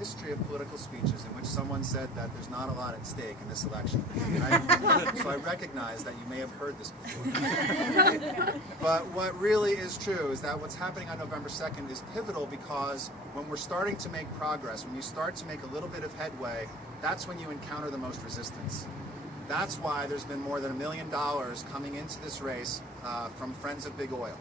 history of political speeches in which someone said that there's not a lot at stake in this election. So I recognize that you may have heard this before. But what really is true is that what's happening on November 2nd is pivotal, because when we're starting to make progress, when you start to make a little bit of headway, that's when you encounter the most resistance. That's why there's been more than $1 million coming into this race from Friends of Big Oil.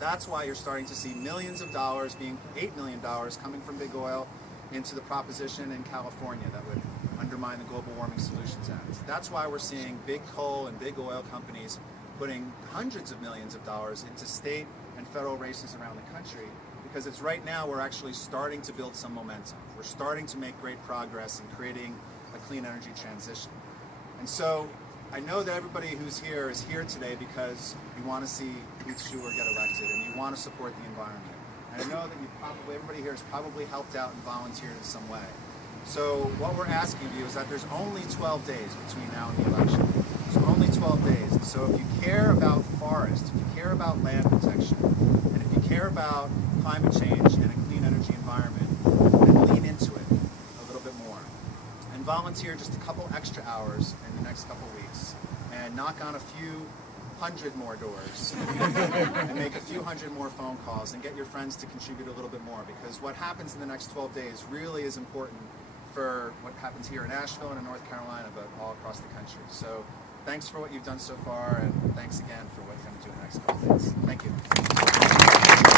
That's why you're starting to see millions of dollars, being $8 million, coming from Big Oil into the proposition in California that would undermine the Global Warming Solutions Act. That's why we're seeing big coal and big oil companies putting hundreds of millions of dollars into state and federal races around the country, because it's right now we're actually starting to build some momentum. We're starting to make great progress in creating a clean energy transition. And so I know that everybody who's here is here today because you want to see Heath Shuler get elected and you want to support the environment. And I know that everybody here has probably helped out and volunteered in some way. So what we're asking of you is that there's only 12 days between now and the election. There's only 12 days. And so if you care about forests, if you care about land protection, and if you care about climate change and a clean energy environment, then lean into it a little bit more. And volunteer just a couple extra hours in the next couple weeks. And knock on a few hundred more doors and make a few hundred more phone calls and get your friends to contribute a little bit more, because what happens in the next 12 days really is important for what happens here in Asheville and in North Carolina, but all across the country. So thanks for what you've done so far, and thanks again for what you're going to do in the next couple days. Thank you.